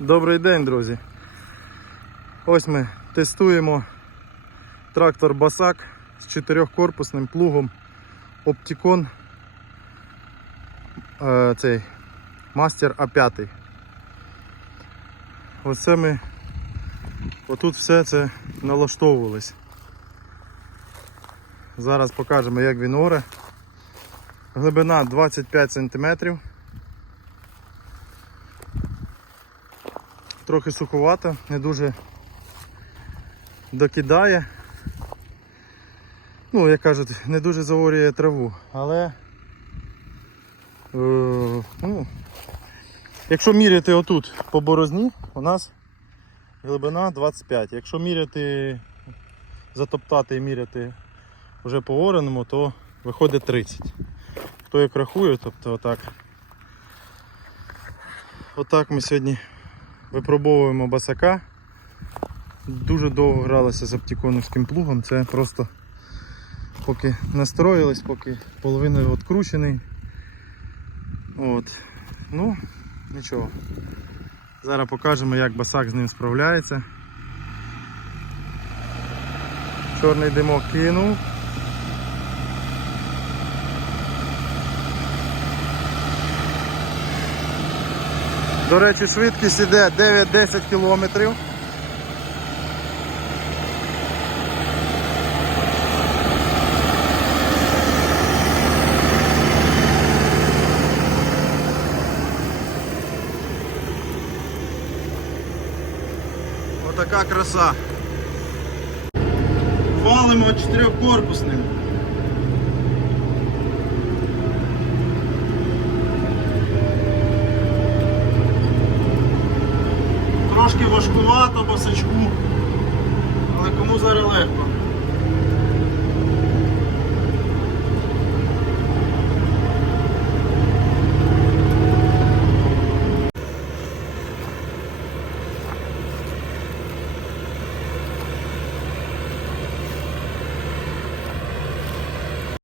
Добрий день, друзі. Ось ми тестуємо трактор Басак з чотирьохкорпусним плугом Opticon е, цей Master A5. Оце ми отут все це налаштовувались. Зараз покажемо, як він оре. Глибина 25 см. Трохи суховато, не дуже докидає. Ну, як кажуть, не дуже заворює траву, але е, ну, якщо міряти отут по борозні, у нас глибина 25. Якщо міряти, затоптати і міряти вже по ореному, то виходить 30. Хто як рахує, тобто отак. Отак ми сьогодні випробовуємо басака. Дуже довго гралися з оптиконовським плугом, це просто поки настроїлись, поки половиною відкручений. От. Ну, нічого. Зараз покажемо, як басак з ним справляється. Чорний димок кинув. До речі, швидкість іде 9-10 кілометрів. Отака краса. Валимо чотирьохкорпусним. Трошки важкувато басачку, але кому зараз легко.